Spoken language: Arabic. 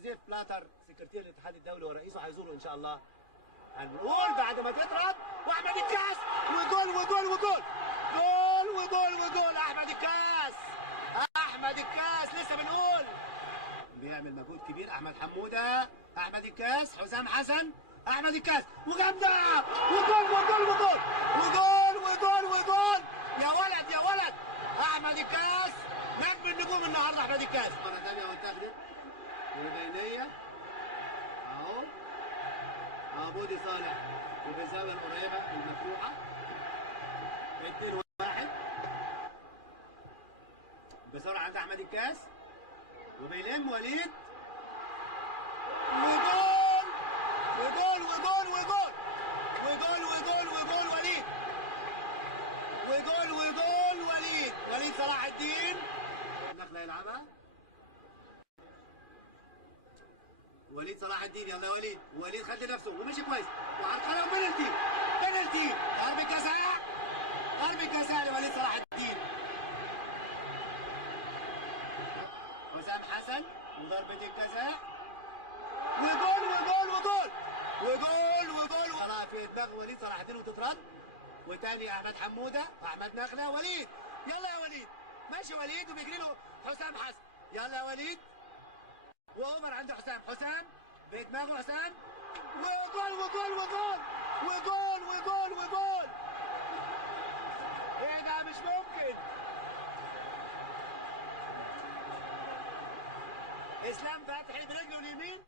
جوزيف بلاتر سكرتير الاتحاد الدولي ورئيسه هيزوروا ان شاء الله. هنقول بعد ما تطرد واحمد الكاس وجول وجول وجول جول وجول وجول احمد الكاس. احمد الكاس لسه بنقول بيعمل مجهود كبير. احمد حموده، احمد الكاس، حسام حسن، احمد الكاس وجامده وجول وجول وجول وجول وجول وجول. يا ولد يا ولد احمد الكاس نجم النجوم النهارده. احمد الكاس مره ثانيه وتاخد وبينيه اهو بودي صالح وفي الزاويه القريبه المفتوحه 2-1 بسرعه عند احمد الكاس وبيلم وليد وجول وجول وجول وجول وجول وجول وجول وليد وجول وجول وليد صلاح الدين. النخله يلعبها وليد صلاح الدين. يلا يا وليد خد لنفسه ومشي كويس وعرقله بنالتي ضربة جزاء لوليد صلاح الدين. حسام حسن وضربة الجزاء وجول وجول وجول وجول وجول في دماغ وليد صلاح الدين وتترد. وتاني احمد حموده واحمد نخله. وليد يلا يا وليد ماشي وليد وبيجري له حسام حسن. يلا يا وليد واوفر عند حسام بدماغه حسام وجول وجول وجول وجول وجول وجول. ايه ده مش ممكن. اسلام فتحي برجله اليمين